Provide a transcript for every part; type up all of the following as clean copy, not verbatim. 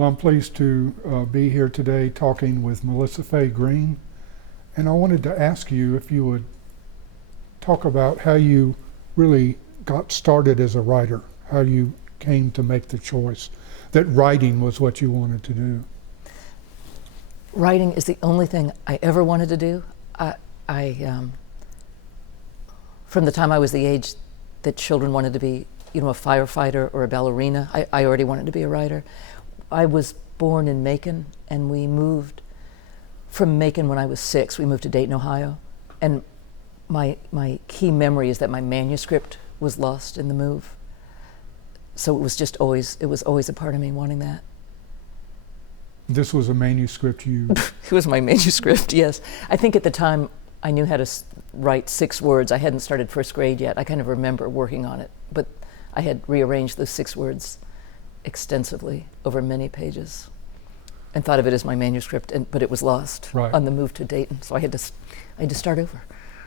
Well, I'm pleased to be here today talking with Melissa Fay Greene, and I wanted to ask you if you would talk about how you really got started as a writer, how you came to make the choice that writing was what you wanted to do. Writing is the only thing I ever wanted to do. From the time I was the age that children wanted to be, a firefighter or a ballerina, I already wanted to be a writer. I was born in Macon, and we moved from Macon when I was 6. We moved to Dayton, Ohio, and my key memory is that my manuscript was lost in the move. So it was always a part of me wanting that. This was a manuscript you... It was my manuscript, yes. I think at the time I knew how to write 6 words. I hadn't started first grade yet. I kind of remember working on it, but I had rearranged those 6 words extensively over many pages and thought of it as my manuscript, but it was lost on the move to Dayton, so I had to start over.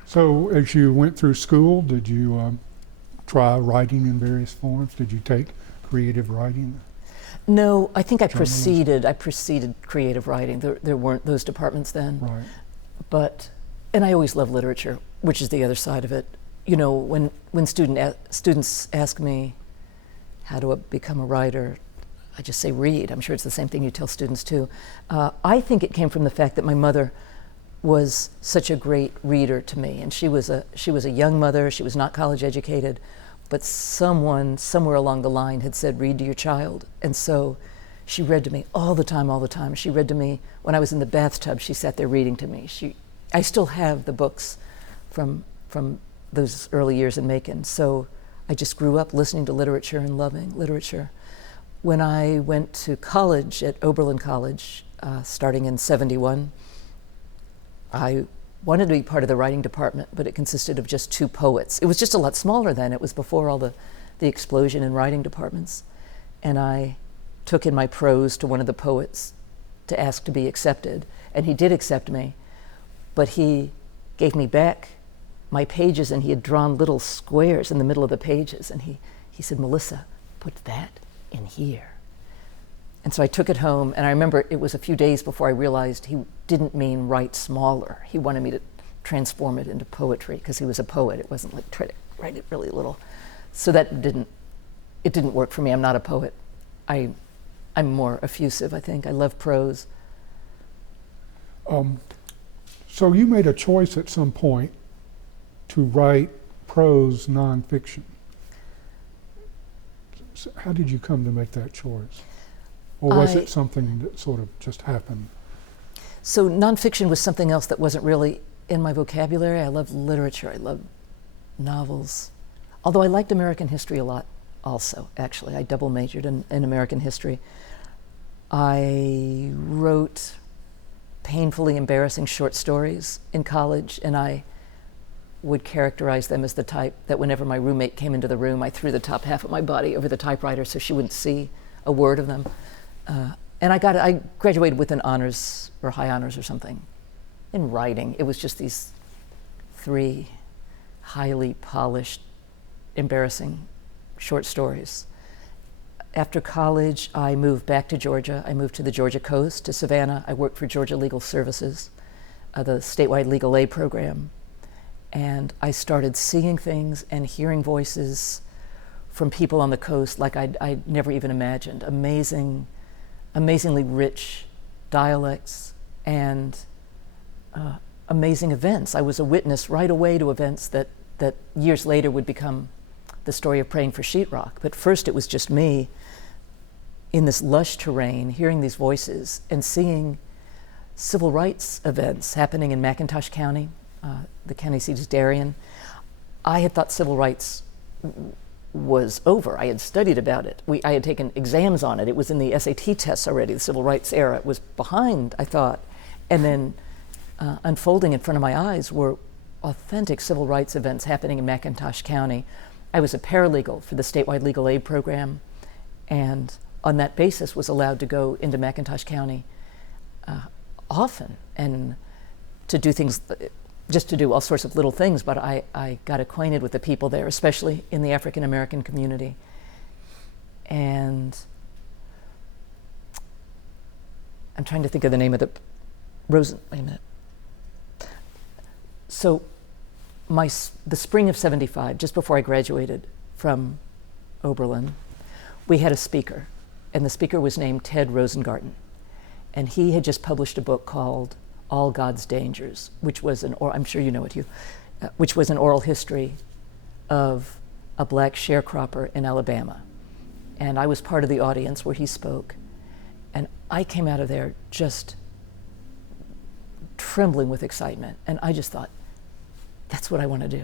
So as you went through school, did you try writing in various forms? Did you take creative writing? No, I think I preceded creative writing. There weren't those departments then. Right. And I always loved literature, which is the other side of it. When students ask me how to become a writer, I just say read. I'm sure it's the same thing you tell students too. I think it came from the fact that my mother was such a great reader to me, and she was a young mother. She was not college educated, but someone somewhere along the line had said read to your child, and so she read to me all the time. She read to me when I was in the bathtub. She sat there reading to me. I still have the books from those early years in Macon. So I just grew up listening to literature and loving literature. When I went to college at Oberlin College, starting in '71, I wanted to be part of the writing department, but it consisted of just 2 poets. It was just a lot smaller then. It was before all the explosion in writing departments. And I took in my prose to one of the poets to ask to be accepted, and he did accept me, but he gave me back my pages, and he had drawn little squares in the middle of the pages, and he said, "Melissa, put that in here." And so I took it home, and I remember it was a few days before I realized he didn't mean write smaller. He wanted me to transform it into poetry, because he was a poet. It wasn't like try to write it really little. So it didn't work for me. I'm not a poet. I'm more effusive, I think. I love prose. So you made a choice at some point to write prose nonfiction. So how did you come to make that choice? Or was it something that sort of just happened? So nonfiction was something else that wasn't really in my vocabulary. I love literature. I love novels. Although I liked American history a lot also, actually. I double majored in American history. I wrote painfully embarrassing short stories in college, and I would characterize them as the type that whenever my roommate came into the room, I threw the top half of my body over the typewriter so she wouldn't see a word of them. And I graduated with an honors or high honors or something in writing. It was just these 3 highly polished, embarrassing short stories. After college, I moved back to Georgia. I moved to the Georgia coast, to Savannah. I worked for Georgia Legal Services, the statewide legal aid program. And I started seeing things and hearing voices from people on the coast like I'd never even imagined. Amazingly rich dialects and amazing events. I was a witness right away to events that years later would become the story of Praying for Sheetrock. But first it was just me in this lush terrain, hearing these voices and seeing civil rights events happening in McIntosh County. The county seat is Darien. I had thought civil rights was over. I had studied about it. I had taken exams on it. It was in the SAT tests already. The civil rights era was behind, I thought. And then unfolding in front of my eyes were authentic civil rights events happening in McIntosh County. I was a paralegal for the statewide legal aid program, and on that basis was allowed to go into McIntosh County often and to do things, just to do all sorts of little things, but I got acquainted with the people there, especially in the African American community. And I'm trying to think of the name of the wait a minute. So the spring of 75, just before I graduated from Oberlin, we had a speaker, and the speaker was named Ted Rosengarten. And he had just published a book called All God's Dangers, which was I'm sure you know it, which was an oral history of a black sharecropper in Alabama. And I was part of the audience where he spoke. And I came out of there just trembling with excitement. And I just thought, that's what I want to do.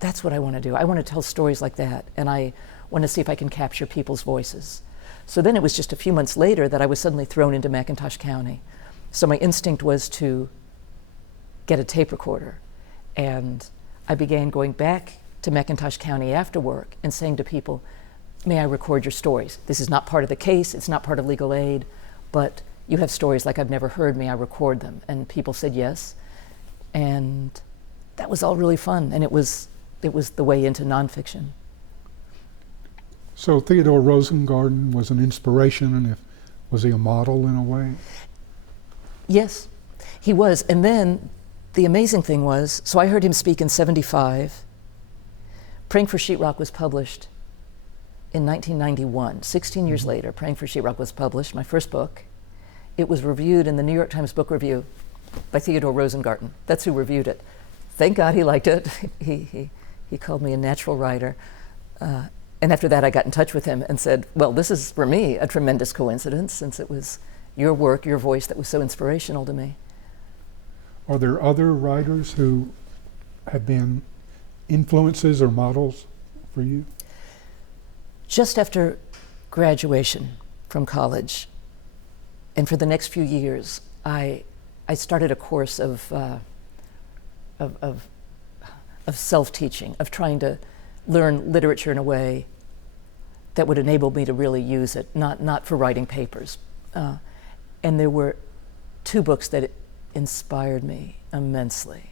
That's what I want to do. I want to tell stories like that. And I want to see if I can capture people's voices. So then it was just a few months later that I was suddenly thrown into McIntosh County. So my instinct was to get a tape recorder. And I began going back to McIntosh County after work and saying to people, may I record your stories? This is not part of the case, it's not part of legal aid, but you have stories like I've never heard, may I record them? And people said yes. And that was all really fun, and it was the way into nonfiction. So Theodore Rosengarten was an inspiration, and was he a model in a way? Yes, he was. And then the amazing thing was, so I heard him speak in 75. Praying for Sheetrock was published in 1991. 16 years later, Praying for Sheetrock was published, my first book. It was reviewed in the New York Times Book Review by Theodore Rosengarten. That's who reviewed it. Thank God he liked it. He called me a natural writer. And after that, I got in touch with him and said, well, this is, for me, a tremendous coincidence, since it was your work, your voice that was so inspirational to me. Are there other writers who have been influences or models for you? Just after graduation from college, and for the next few years, I started a course of self-teaching, of trying to learn literature in a way that would enable me to really use it, not for writing papers. And there were two books that inspired me immensely.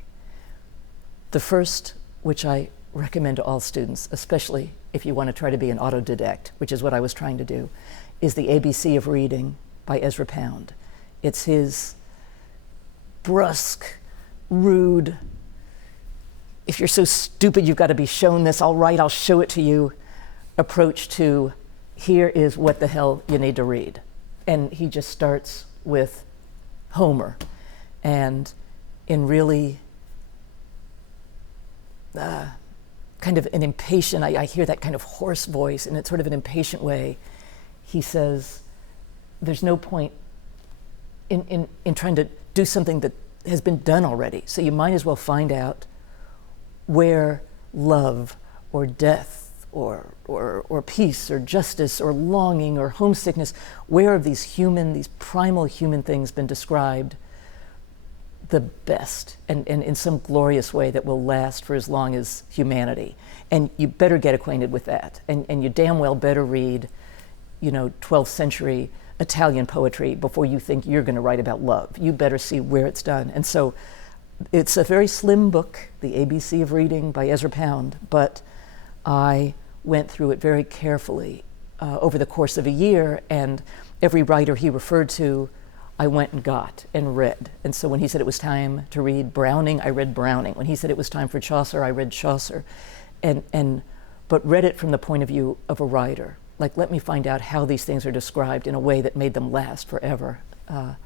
The first, which I recommend to all students, especially if you want to try to be an autodidact, which is what I was trying to do, is The ABC of Reading by Ezra Pound. It's his brusque, rude, if you're so stupid you've got to be shown this, all right, I'll show it to you, approach to here is what the hell you need to read. And he just starts with Homer, and in really kind of an impatient, I hear that kind of hoarse voice, and it's sort of an impatient way, he says, there's no point in trying to do something that has been done already, so you might as well find out where love or death or peace or justice or longing or homesickness, where have these primal human things been described the best and in some glorious way that will last for as long as humanity. And you better get acquainted with that. And you damn well better read, 12th century Italian poetry before you think you're going to write about love. You better see where it's done. And so it's a very slim book, The ABC of Reading by Ezra Pound, but I went through it very carefully over the course of a year, and every writer he referred to, I went and got and read. And so when he said it was time to read Browning, I read Browning. When he said it was time for Chaucer, I read Chaucer. But read it from the point of view of a writer. Like, let me find out how these things are described in a way that made them last forever. And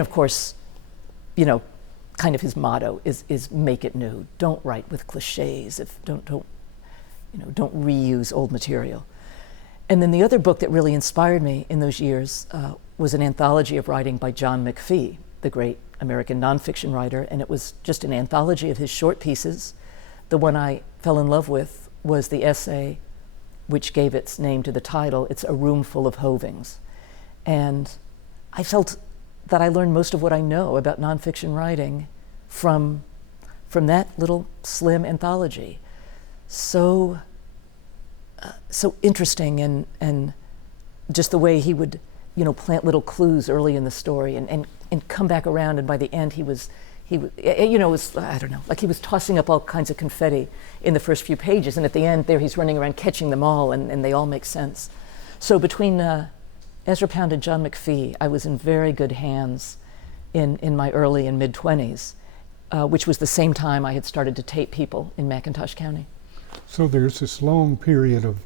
of course, kind of his motto is make it new. Don't write with cliches. Don't reuse old material. And then the other book that really inspired me in those years was an anthology of writing by John McPhee, the great American nonfiction writer, and it was just an anthology of his short pieces. The one I fell in love with was the essay which gave its name to the title. It's A Room Full of Hovings. And I felt that I learned most of what I know about nonfiction writing from that little slim anthology. So interesting, and just the way he would, plant little clues early in the story and come back around, and by the end it was, I don't know, like he was tossing up all kinds of confetti in the first few pages, and at the end there he's running around catching them all, and they all make sense. So between Ezra Pound and John McPhee, I was in very good hands in my early and mid-20s, which was the same time I had started to tape people in McIntosh County. So there's this long period of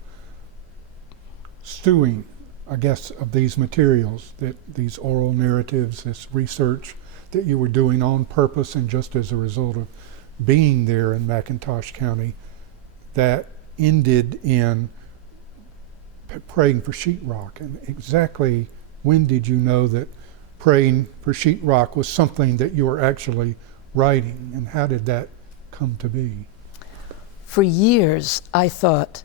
stewing, I guess, of these materials, that these oral narratives, this research that you were doing on purpose and just as a result of being there in McIntosh County, that ended in praying for Sheetrock. And exactly when did you know that praying for Sheetrock was something that you were actually writing, and how did that come to be? For years, I thought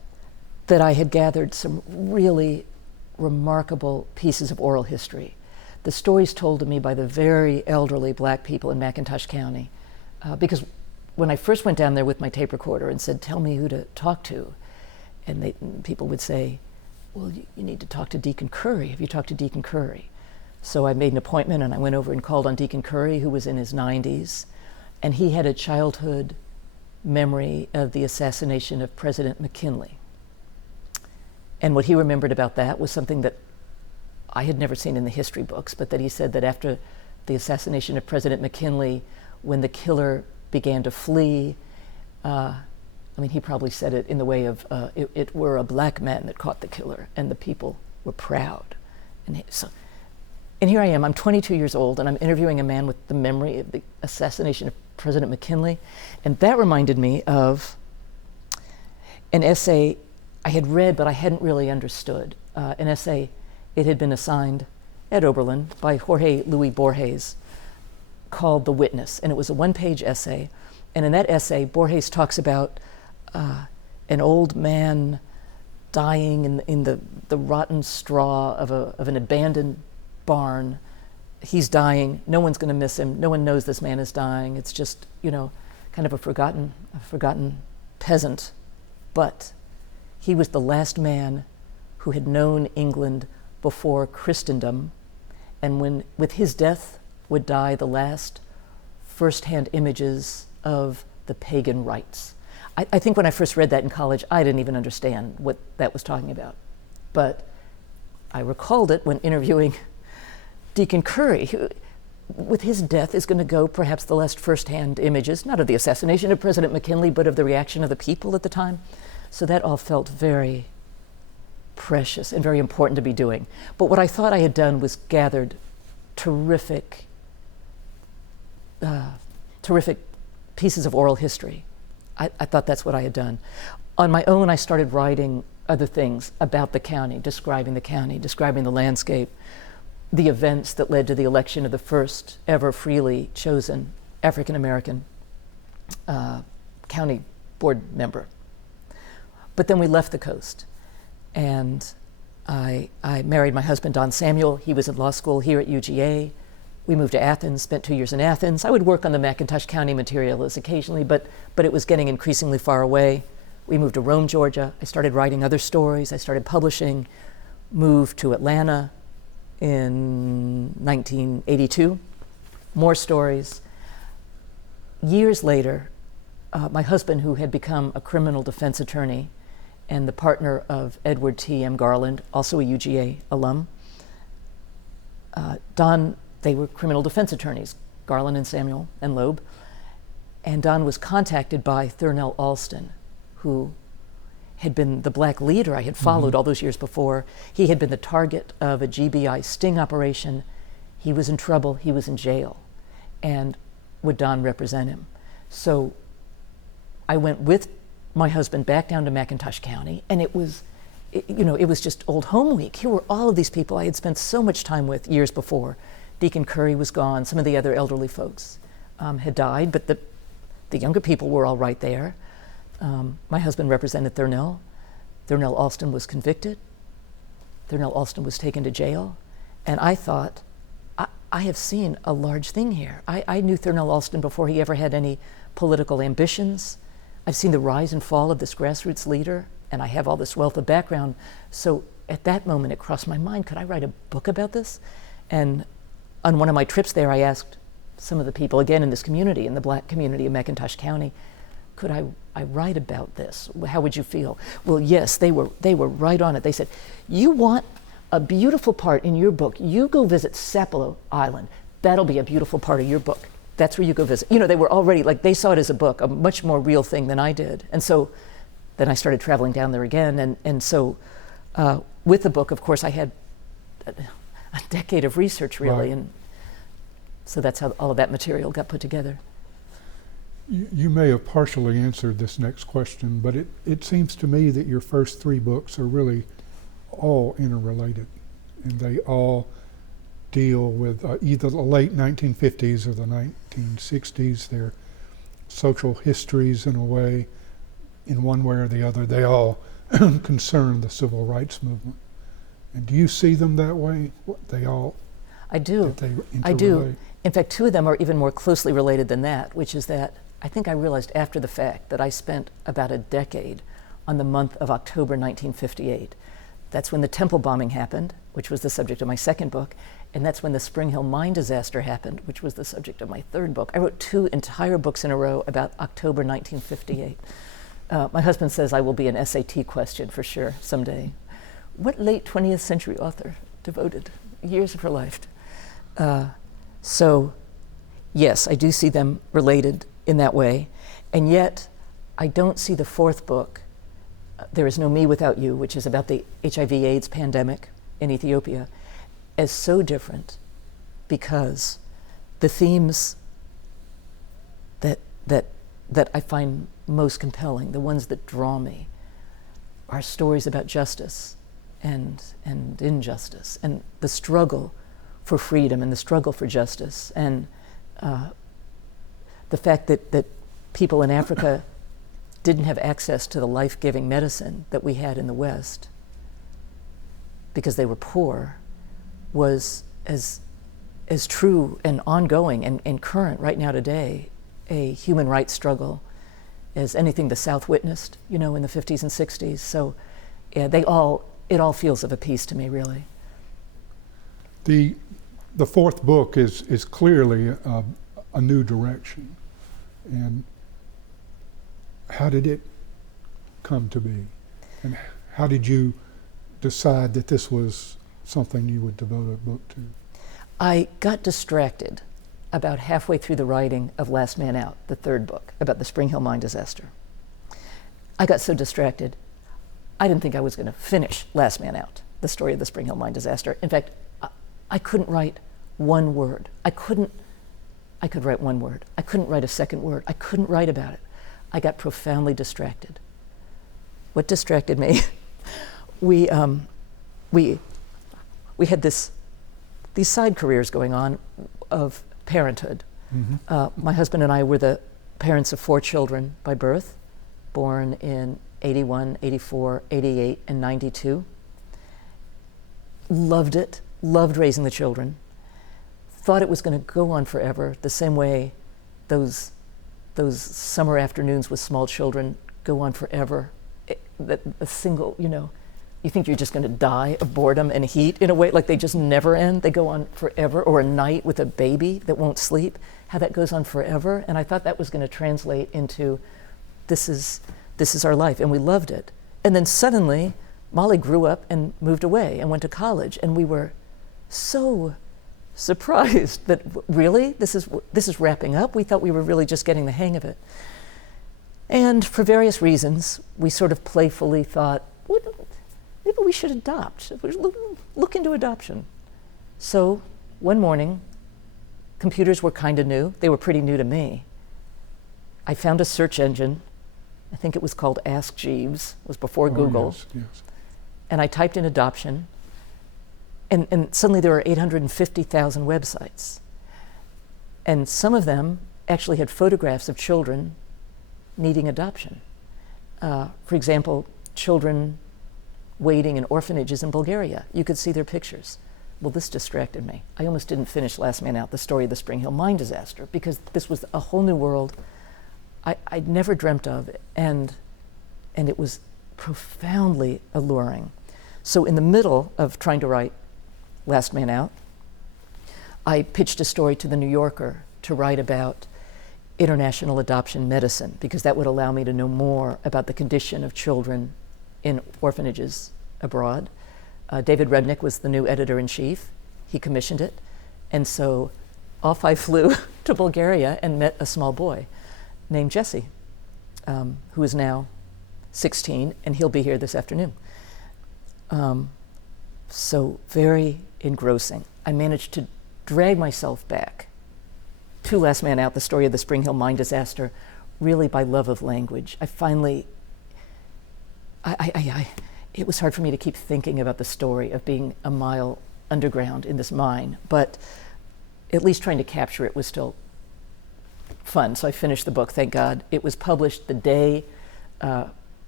that I had gathered some really remarkable pieces of oral history. The stories told to me by the very elderly black people in McIntosh County, because when I first went down there with my tape recorder and said, tell me who to talk to, and people would say, well, you need to talk to Deacon Curry. Have you talked to Deacon Curry? So I made an appointment and I went over and called on Deacon Curry, who was in his 90s, and he had a childhood memory of the assassination of President McKinley. And what he remembered about that was something that I had never seen in the history books, but that he said that after the assassination of President McKinley, when the killer began to flee, he probably said it in the way of, it were a black man that caught the killer, and the people were proud. And here I am, I'm 22 years old, and I'm interviewing a man with the memory of the assassination of President McKinley. And that reminded me of an essay I had read, but I hadn't really understood. An essay, it had been assigned at Oberlin by Jorge Luis Borges, called The Witness. And it was a one-page essay. And in that essay, Borges talks about an old man dying in the rotten straw of an abandoned barn. He's dying. No one's going to miss him. No one knows this man is dying. It's just, kind of a forgotten peasant. But he was the last man who had known England before Christendom, and with his death would die the last first-hand images of the pagan rites. I think when I first read that in college, I didn't even understand what that was talking about. But I recalled it when interviewing Deacon Curry, who, with his death, is going to go perhaps the last first-hand images, not of the assassination of President McKinley, but of the reaction of the people at the time. So that all felt very precious and very important to be doing. But what I thought I had done was gathered terrific pieces of oral history. I thought that's what I had done. On my own, I started writing other things about the county, describing the landscape, the events that led to the election of the first ever freely chosen African-American county board member. But then we left the coast, and I married my husband, Don Samuel. He was in law school here at UGA. We moved to Athens, spent 2 years in Athens. I would work on the McIntosh County materials occasionally, but it was getting increasingly far away. We moved to Rome, Georgia. I started writing other stories. I started publishing, moved to Atlanta in 1982. More stories. Years later, my husband, who had become a criminal defense attorney and the partner of Edward T. M. Garland, also a UGA alum, Don, they were criminal defense attorneys, Garland and Samuel and Loeb, and Don was contacted by Thurnell Alston, who had been the black leader I had followed all those years before. He had been the target of a GBI sting operation. He was in trouble, he was in jail, and would Don represent him? So I went with my husband back down to McIntosh County, and it was just old home week. Here were all of these people I had spent so much time with years before. Deacon Curry was gone, some of the other elderly folks had died, but the younger people were all right there. My husband represented Thurnell. Thurnell Alston was convicted. Thurnell Alston was taken to jail. And I thought, I have seen a large thing here. I knew Thurnell Alston before he ever had any political ambitions. I've seen the rise and fall of this grassroots leader, and I have all this wealth of background. So at that moment, it crossed my mind, could I write a book about this? And on one of my trips there, I asked some of the people, again in this community, in the black community of McIntosh County, could I write about this? How would you feel? Well, yes, they were right on it. They said, you want a beautiful part in your book, you go visit Sapelo Island. That'll be a beautiful part of your book. That's where you go visit. They were already, like, they saw it as a book, a much more real thing than I did. And so then I started traveling down there again. And so with the book, of course, I had a decade of research, really. Right. And so that's how all of that material got put together. You may have partially answered this next question, but it seems to me that your first 3 books are really all interrelated, and they all deal with either the late 1950s or the 1960s. They're social histories in a way, in one way or the other. They all concern the civil rights movement. And do you see them that way? They all? I do. They I do. interrelate? In fact, 2 of them are even more closely related than that, which is that I think I realized after the fact that I spent about a decade on the month of October 1958. That's when the temple bombing happened, which was the subject of my second book, and that's when the Spring Hill mine disaster happened, which was the subject of my third book. I wrote 2 entire books in a row about October 1958. My husband says I will be an SAT question for sure someday. What late 20th century author devoted years of her life? So, yes, I do see them related in that way, and yet I don't see the fourth book, There Is No Me Without You, which is about the HIV/AIDS pandemic in Ethiopia, as so different, because the themes that I find most compelling, the ones that draw me, are stories about justice and injustice, and the struggle for freedom and the struggle for justice, and the fact that people in Africa didn't have access to the life-giving medicine that we had in the West because they were poor, was as true and ongoing and current right now today, a human rights struggle as anything the South witnessed, in the 50s and 60s. So yeah, it all feels of a piece to me, really. The fourth book is clearly a new direction. And how did it come to be? And how did you decide that this was something you would devote a book to? I got distracted about halfway through the writing of Last Man Out, the third book, about the Spring Hill mine disaster. I got so distracted, I didn't think I was going to finish Last Man Out, the story of the Spring Hill mine disaster. In fact, I couldn't write one word. I could write one word. I couldn't write a second word. I couldn't write about it. I got profoundly distracted. What distracted me? We had these side careers going on of parenthood. Mm-hmm. My husband and I were the parents of 4 children by birth, born in 81, 84, 88, and 92. Loved it, loved raising the children. Thought it was going to go on forever, the same way those summer afternoons with small children go on forever. A single, you think you're just going to die of boredom and heat in a way, like they just never end. They go on forever. Or a night with a baby that won't sleep, how that goes on forever. And I thought that was going to translate into this is our life, and we loved it. And then suddenly, Molly grew up and moved away and went to college, and we were so surprised that really this is wrapping up. We thought we were really just getting the hang of it. And for various reasons, we sort of playfully thought, maybe we should adopt. Look into adoption. So one morning, computers were kind of new. They were pretty new to me. I found a search engine. I think it was called Ask Jeeves. It was before Google. Yes. And I typed in adoption. And suddenly there were 850,000 websites. And some of them actually had photographs of children needing adoption. For example, children waiting in orphanages in Bulgaria. You could see their pictures. Well, this distracted me. I almost didn't finish Last Man Out, the story of the Spring Hill mine disaster, because this was a whole new world I'd never dreamt of, and it was profoundly alluring. So in the middle of trying to write Last Man Out, I pitched a story to the New Yorker to write about international adoption medicine, because that would allow me to know more about the condition of children in orphanages abroad. David Rudnick was the new editor-in-chief. He commissioned it. And so off I flew to Bulgaria and met a small boy named Jesse, who is now 16, and he'll be here this afternoon. So very engrossing. I managed to drag myself back to Last Man Out, the story of the Spring Hill mine disaster, really by love of language. I finally, it was hard for me to keep thinking about the story of being a mile underground in this mine, but at least trying to capture it was still fun. So I finished the book, thank God. It was published the day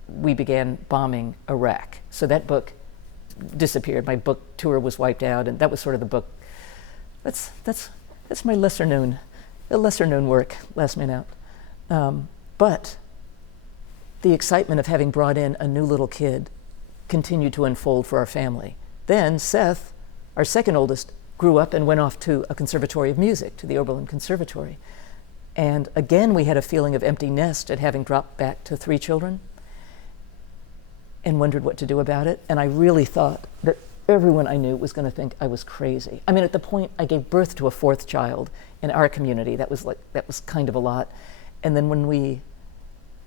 we began bombing Iraq. So that book disappeared. My book tour was wiped out, and that was sort of the book. That's my lesser known work, Last Man Out. But the excitement of having brought in a new little kid continued to unfold for our family. Then Seth, our second oldest, grew up and went off to a conservatory of music, to the Oberlin Conservatory. And again, we had a feeling of empty nest at having dropped back to 3 children and wondered what to do about it. And I really thought that everyone I knew was going to think I was crazy. I mean, at the point I gave birth to a 4th child in our community, that was kind of a lot. And then when we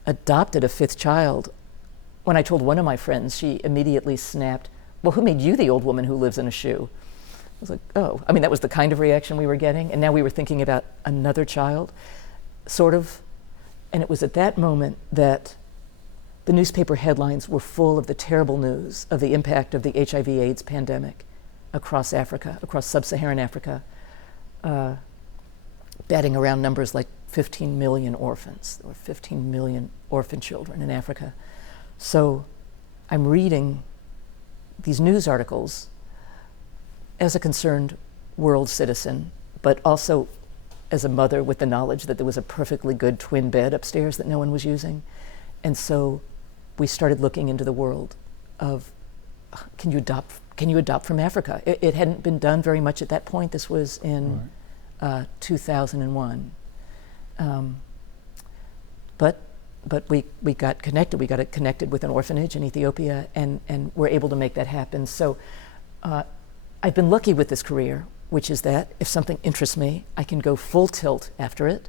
adopted a 5th child, when I told one of my friends, she immediately snapped, "Well, who made you the old woman who lives in a shoe?" I was like, oh. I mean, that was the kind of reaction we were getting. And now we were thinking about another child, sort of. And it was at that moment that the newspaper headlines were full of the terrible news of the impact of the HIV/AIDS pandemic across Africa, across sub-Saharan Africa, batting around numbers like 15 million orphans. There were 15 million orphan children in Africa. So I'm reading these news articles as a concerned world citizen, but also as a mother with the knowledge that there was a perfectly good twin bed upstairs that no one was using. And so we started looking into the world of, can you adopt from Africa? It hadn't been done very much at that point. This was in 2001. But we got connected. We got connected with an orphanage in Ethiopia, and were able to make that happen. So I've been lucky with this career, which is that if something interests me, I can go full tilt after it.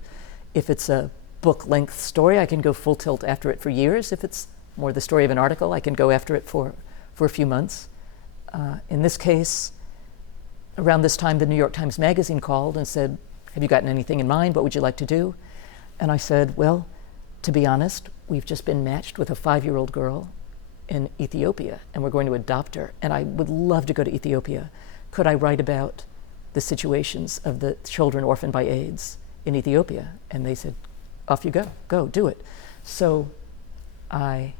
If it's a book-length story, I can go full tilt after it for years. If it's more the story of an article, I can go after it for a few months. In this case, around this time, the New York Times Magazine called and said, "Have you gotten anything in mind? What would you like to do?" And I said, well, to be honest, we've just been matched with a 5-year-old girl in Ethiopia, and we're going to adopt her, and I would love to go to Ethiopia. Could I write about the situations of the children orphaned by AIDS in Ethiopia? And they said, off you go, do it. So I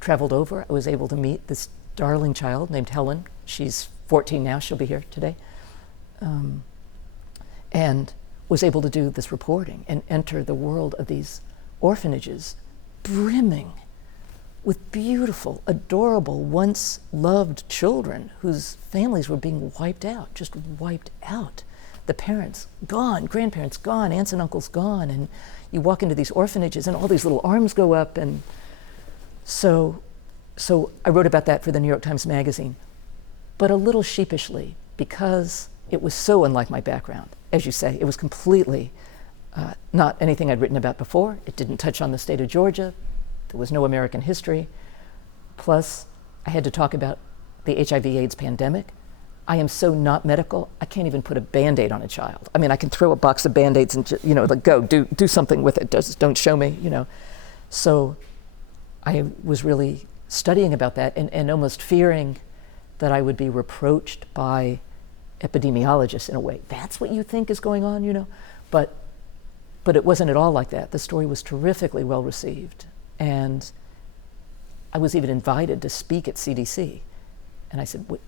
traveled over. I was able to meet this darling child named Helen. She's 14 now, she'll be here today. And was able to do this reporting and enter the world of these orphanages brimming with beautiful, adorable, once loved children whose families were being wiped out, just wiped out. The parents gone, grandparents gone, aunts and uncles gone, and you walk into these orphanages and all these little arms go up. And so I wrote about that for the New York Times Magazine, but a little sheepishly, because it was so unlike my background. As you say, it was completely not anything I'd written about before. It didn't touch on the state of Georgia. There was no American history. Plus, I had to talk about the HIV/AIDS pandemic. I am so not medical, I can't even put a Band-Aid on a child. I mean, I can throw a box of Band-Aids and like, go, do something with it. Just don't show me, So I was really studying about that and almost fearing that I would be reproached by epidemiologists in a way. That's what you think is going on, But it wasn't at all like that. The story was terrifically well received. And I was even invited to speak at CDC. And I said, "What,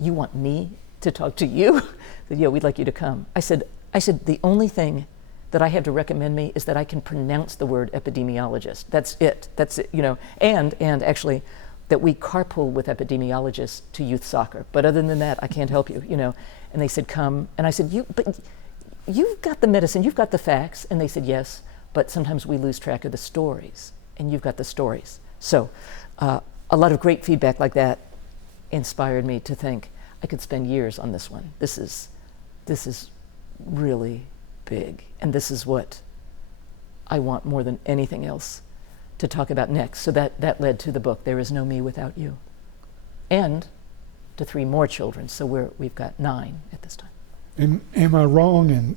you want me to talk to you?" They said, "Yeah, we'd like you to come." I said, the only thing that I have to recommend me is that I can pronounce the word epidemiologist. That's it, and actually that we carpool with epidemiologists to youth soccer. But other than that, I can't help you, And they said, come. And I said, you've got the medicine, you've got the facts. And they said, yes, but sometimes we lose track of the stories, and you've got the stories. So a lot of great feedback like that inspired me to think I could spend years on this one. This is really big, and this is what I want more than anything else to talk about next. So that led to the book, There Is No Me Without You, and to 3 more children. So we've got 9 at this time. And am I wrong in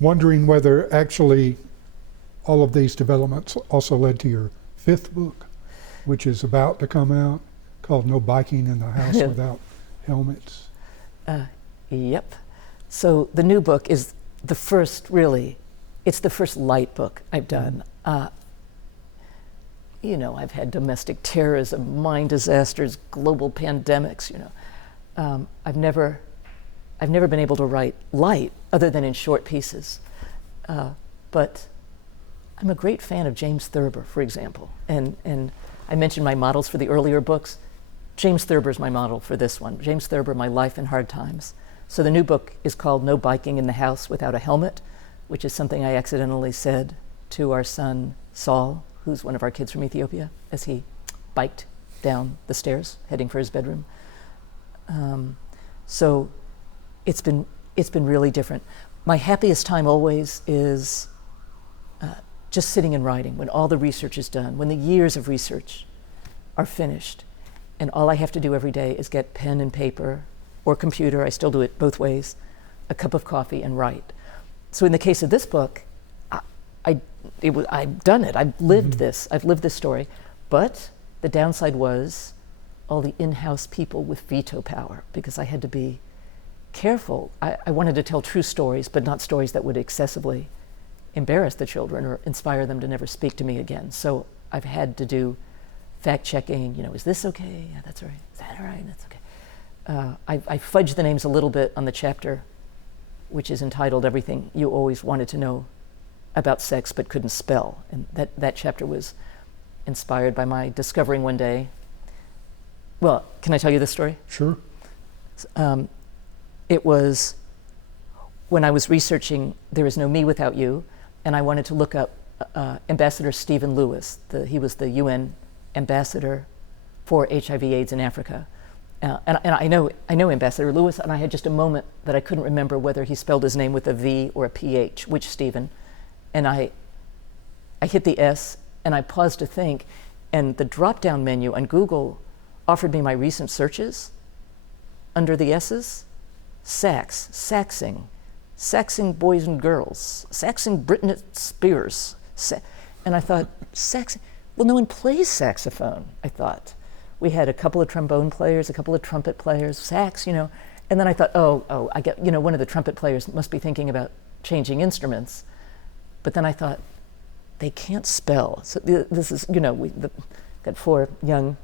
wondering whether actually all of these developments also led to your 5th book, which is about to come out, called No Biking in the House Without Helmets? Yep. So the new book is the first, really, it's the first light book I've done. You know, I've had domestic terrorism, mine disasters, global pandemics, you know. I've never been able to write light other than in short pieces. But I'm a great fan of James Thurber, for example. And I mentioned my models for the earlier books. James Thurber is my model for this one. James Thurber, My Life in Hard Times. So the new book is called No Biking in the House Without a Helmet, which is something I accidentally said to our son, Saul, who's one of our kids from Ethiopia, as he biked down the stairs, heading for his bedroom. So it's been really different. My happiest time always is just sitting and writing, when all the research is done, when the years of research are finished, and all I have to do every day is get pen and paper, or computer, I still do it both ways, a cup of coffee, and write. So in the case of this book, I've done it. I've lived this. I've lived this story. But the downside was all the in-house people with veto power, because I had to be careful. I wanted to tell true stories, but not stories that would excessively embarrass the children or inspire them to never speak to me again. So I've had to do fact-checking. You know, is this okay? Yeah, that's all right. Is that all right? That's okay. I fudged the names a little bit on the chapter, which is entitled Everything You Always Wanted to Know About Sex But Couldn't Spell. And that chapter was inspired by my discovering one day. Well, can I tell you this story? Sure. It was when I was researching There Is No Me Without You, and I wanted to look up Ambassador Stephen Lewis. He was the UN ambassador for HIV/AIDS in Africa. And I know Ambassador Lewis, and I had just a moment that I couldn't remember whether he spelled his name with a V or a PH, which Stephen. And I hit the S, and I paused to think, and the drop-down menu on Google offered me my recent searches. Under the S's, saxing boys and girls, saxing Britney Spears. And I thought, saxing? Well, no one plays saxophone, I thought. We had a couple of trombone players, a couple of trumpet players, sax, you know. And then I thought, I get, you know, one of the trumpet players must be thinking about changing instruments. But then I thought, they can't spell. So this is, you know, we got 4 young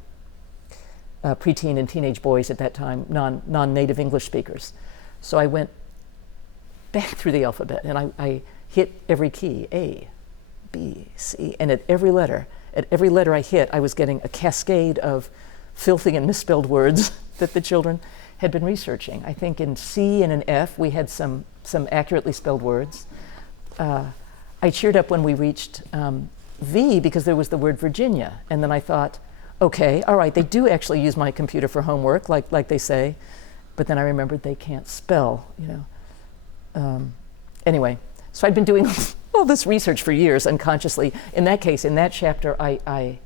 preteen and teenage boys at that time, non-native English speakers. So I went back through the alphabet, and I hit every key, A, B, C, and at every letter I hit, I was getting a cascade of filthy and misspelled words that the children had been researching. I think in C and in F, we had some accurately spelled words. I cheered up when we reached V, because there was the word Virginia, and then I thought, okay, all right, they do actually use my computer for homework, like they say, but then I remembered they can't spell, you know. Anyway, so I'd been doing all this research for years unconsciously. In that case, in that chapter, I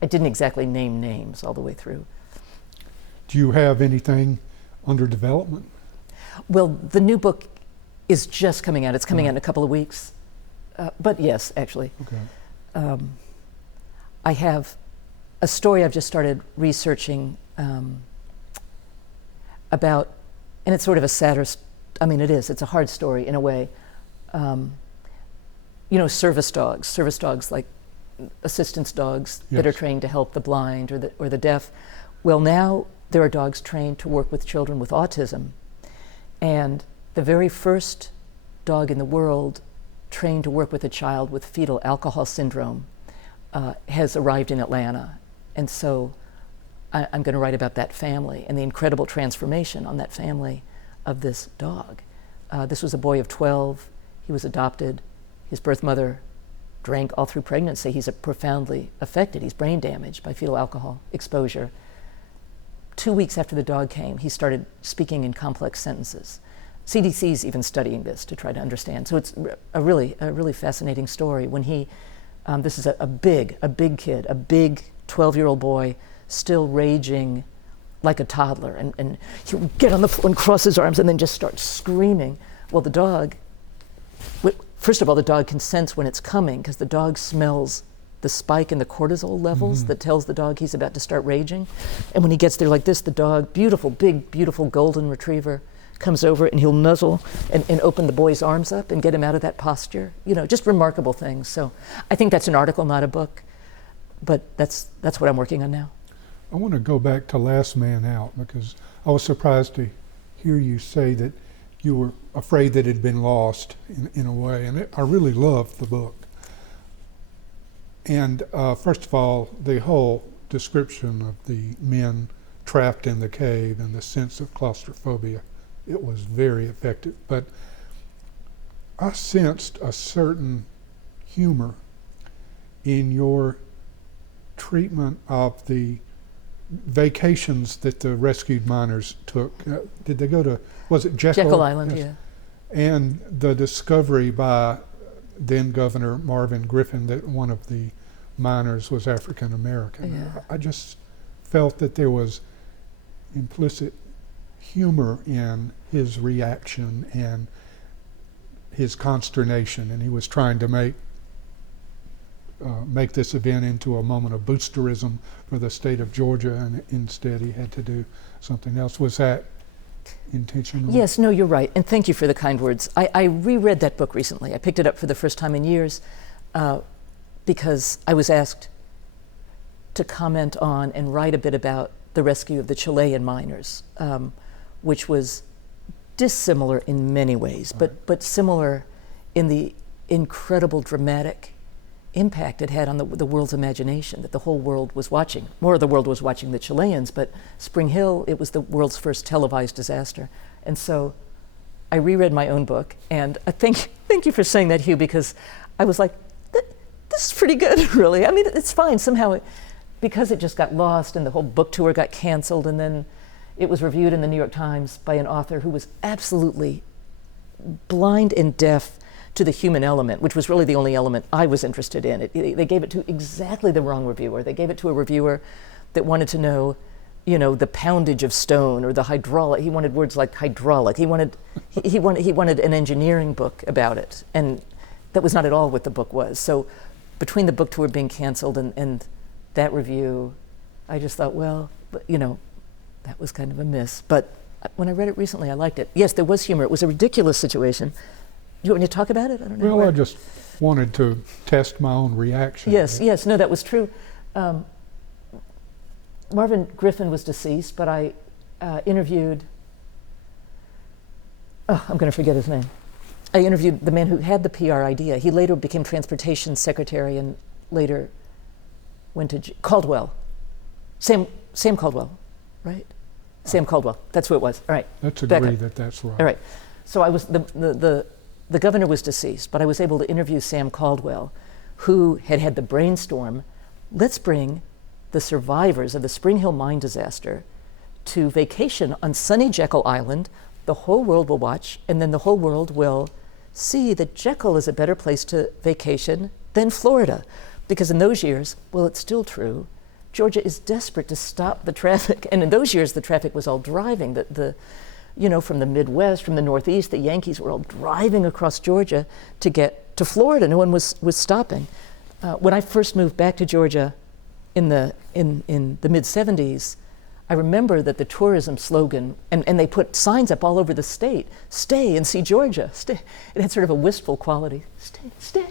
didn't exactly name names all the way through. Do you have anything under development? Well, the new book is just coming out. It's coming out in a couple of weeks. But yes, actually. Okay. I have a story I've just started researching about, and it's sort of a sadder, it's a hard story in a way. You know, service dogs like assistance dogs that are trained to help the blind or the deaf. Well, now there are dogs trained to work with children with autism. And the very first dog in the world trained to work with a child with fetal alcohol syndrome has arrived in Atlanta. And so I'm going to write about that family and the incredible transformation on that family of this dog. This was a boy of 12. He was adopted. His birth mother drank all through pregnancy. He's profoundly affected. He's brain damaged by fetal alcohol exposure. 2 weeks after the dog came, he started speaking in complex sentences. CDC's even studying this to try to understand. So it's a really fascinating story. When he, this is a big kid, a big 12-year-old boy, still raging like a toddler, and he would get on the floor and cross his arms and then just start screaming. Well, the dog, first of all, the dog can sense when it's coming because the dog smells the spike in the cortisol levels that tells the dog he's about to start raging. And when he gets there like this, the dog, big, beautiful golden retriever, comes over and he'll nuzzle and open the boy's arms up and get him out of that posture. You know, just remarkable things. So I think that's an article, not a book, but that's what I'm working on now. I want to go back to Last Man Out, because I was surprised to hear you say that you were afraid that it had been lost in a way, and I really loved the book. And first of all, the whole description of the men trapped in the cave and the sense of claustrophobia, it was very effective. But I sensed a certain humor in your treatment of the vacations that the rescued miners took. Did they go to, was it Jekyll? Island, yes. Yeah. And the discovery by then Governor Marvin Griffin that one of the miners was African American. Yeah. I just felt that there was implicit humor in his reaction and his consternation, and he was trying to make this event into a moment of boosterism for the state of Georgia, and instead he had to do something else. Was that intentional? Yes, no, you're right, and thank you for the kind words. I reread that book recently. I picked it up for the first time in years because I was asked to comment on and write a bit about the rescue of the Chilean miners, which was dissimilar in many ways, but similar in the incredible dramatic impact it had on the world's imagination, that the whole world was watching. More of the world was watching the Chileans, but Spring Hill, it was the world's first televised disaster. And so I reread my own book, and I thank you for saying that, Hugh, because I was like, this is pretty good, really. I mean, it's fine. Somehow, because it just got lost and the whole book tour got canceled, and then it was reviewed in the New York Times by an author who was absolutely blind and deaf to the human element, which was really the only element I was interested in. They gave it to exactly the wrong reviewer. They gave it to a reviewer that wanted to know, the poundage of stone or the hydraulic. He wanted words like hydraulic. He wanted an engineering book about it, and that was not at all what the book was. So, between the book tour being canceled and that review, I just thought, well, that was kind of a miss. But when I read it recently, I liked it. Yes, there was humor. It was a ridiculous situation. You want me to talk about it? I don't know. Well, I just wanted to test my own reaction. Yes, no, that was true. Marvin Griffin was deceased, but I interviewed, I'm going to forget his name. I interviewed the man who had the PR idea. He later became transportation secretary and later went to Caldwell. Sam Caldwell, right? Sam Caldwell, that's who it was. All right. Let's agree that that's right. All right. So I was, the governor was deceased, but I was able to interview Sam Caldwell, who had the brainstorm, let's bring the survivors of the Spring Hill mine disaster to vacation on sunny Jekyll Island. The whole world will watch, and then the whole world will see that Jekyll is a better place to vacation than Florida. Because in those years, well, it's still true, Georgia is desperate to stop the traffic. And in those years, the traffic was all driving. From the Midwest, from the Northeast, the Yankees were all driving across Georgia to get to Florida. No one was stopping. When I first moved back to Georgia in the mid-'70s, I remember that the tourism slogan, and they put signs up all over the state, stay and see Georgia. Stay. It had sort of a wistful quality. Stay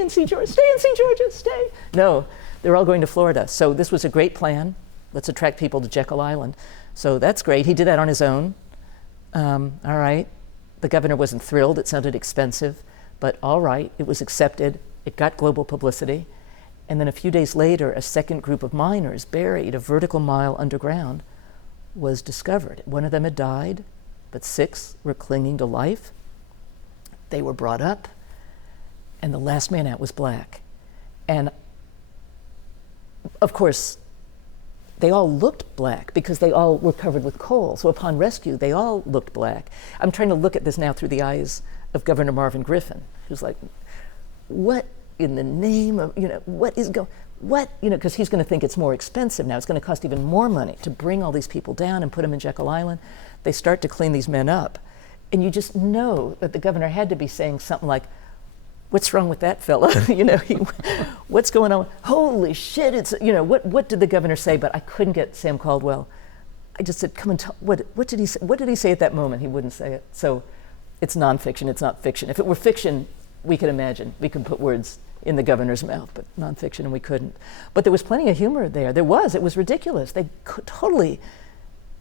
and see Georgia, stay and see Georgia, stay. No, they're all going to Florida. So this was a great plan. Let's attract people to Jekyll Island. So that's great. He did that on his own. All right. The governor wasn't thrilled. It sounded expensive, but all right, it was accepted. It got global publicity. And then a few days later, a second group of miners buried a vertical mile underground was discovered. One of them had died, but 6 were clinging to life. They were brought up, and the last man out was black. And of course, they all looked black because they all were covered with coal. So upon rescue, they all looked black. I'm trying to look at this now through the eyes of Governor Marvin Griffin, who's like, what in the name of, what is going, what, because he's going to think it's more expensive now. It's going to cost even more money to bring all these people down and put them in Jekyll Island. They start to clean these men up. And you just know that the governor had to be saying something like, what's wrong with that fella? What's going on? Holy shit, it's, what did the governor say? But I couldn't get Sam Caldwell. I just said, come and tell, what did he say? What did he say at that moment? He wouldn't say it. So it's nonfiction, it's not fiction. If it were fiction, we could imagine. We could put words in the governor's mouth, but nonfiction, and we couldn't. But there was plenty of humor there. It was ridiculous. They totally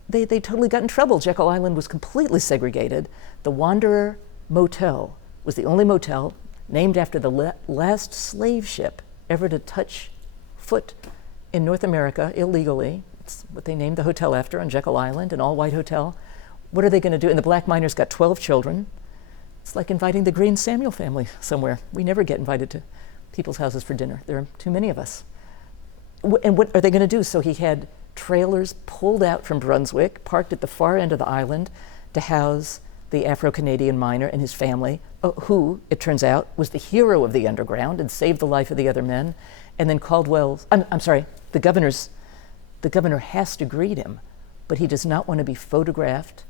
got in trouble. Jekyll Island was completely segregated. The Wanderer Motel was the only motel named after the last slave ship ever to touch foot in North America illegally. It's what they named the hotel after on Jekyll Island, an all-white hotel. What are they going to do? And the black miners got 12 children. It's like inviting the Green Samuel family somewhere. We never get invited to people's houses for dinner. There are too many of us. And what are they going to do? So he had trailers pulled out from Brunswick, parked at the far end of the island to house the Afro-Canadian miner and his family, who, it turns out, was the hero of the underground and saved the life of the other men. And then Caldwell, the governor has to greet him, but he does not want to be photographed,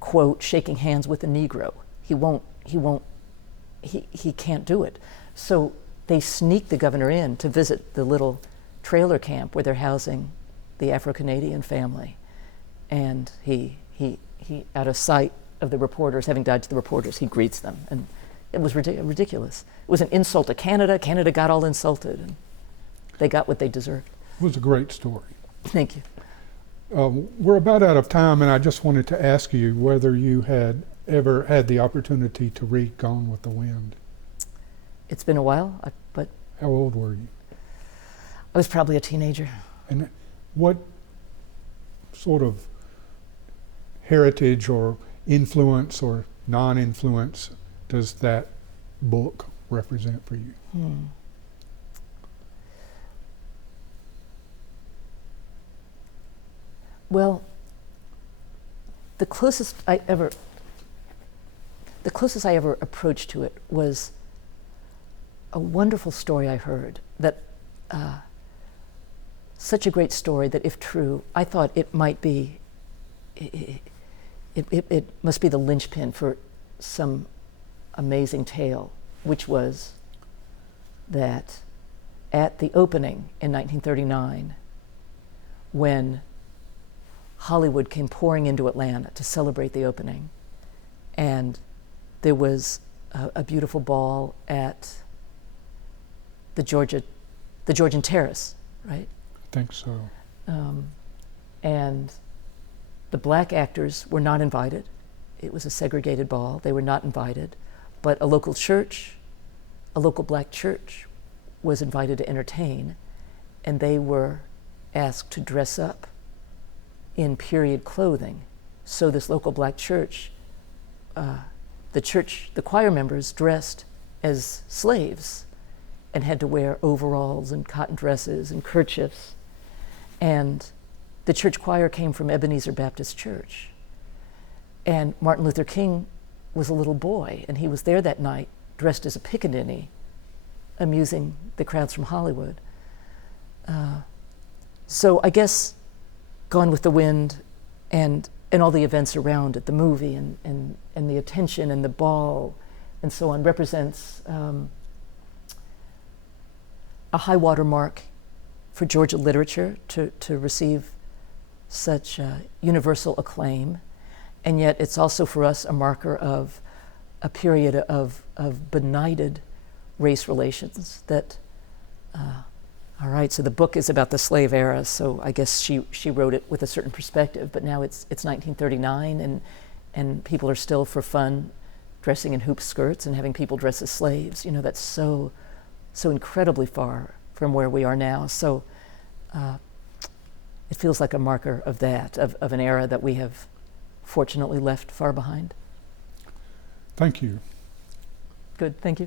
quote, shaking hands with a Negro. He can't do it. So they sneak the governor in to visit the little trailer camp where they're housing the Afro-Canadian family. And he out of sight of the reporters, having dodged the reporters, he greets them. And it was ridiculous. It was an insult to Canada. Canada got all insulted, and they got what they deserved. It was a great story. Thank you. We're about out of time, and I just wanted to ask you whether you had ever had the opportunity to read Gone with the Wind. It's been a while, but How old were you? I was probably a teenager. And what sort of heritage or influence or non-influence does that book represent for you? Well, the closest I ever approached to it was a wonderful story I heard that such a great story that, if true, I thought it might be, it must be the linchpin for some amazing tale, which was that at the opening in 1939, when Hollywood came pouring into Atlanta to celebrate the opening, and there was a beautiful ball at the Georgian Terrace, right? I think so. And the black actors were not invited. It was a segregated ball. They were not invited. But a local black church was invited to entertain, and they were asked to dress up in period clothing. So this local black church, the choir members dressed as slaves and had to wear overalls and cotton dresses and kerchiefs. And the church choir came from Ebenezer Baptist Church. And Martin Luther King was a little boy, and he was there that night dressed as a pickaninny, amusing the crowds from Hollywood. So I guess Gone with the Wind and all the events around it, the movie and the attention and the ball and so on, represents a high water mark for Georgia literature to receive such universal acclaim. And yet it's also for us a marker of a period of benighted race relations that, all right, so the book is about the slave era, so I guess she wrote it with a certain perspective, but now it's 1939 and people are still, for fun, dressing in hoop skirts and having people dress as slaves. That's so incredibly far from where we are now. So it feels like a marker of that, of an era that we have fortunately left far behind. Thank you. Good, thank you.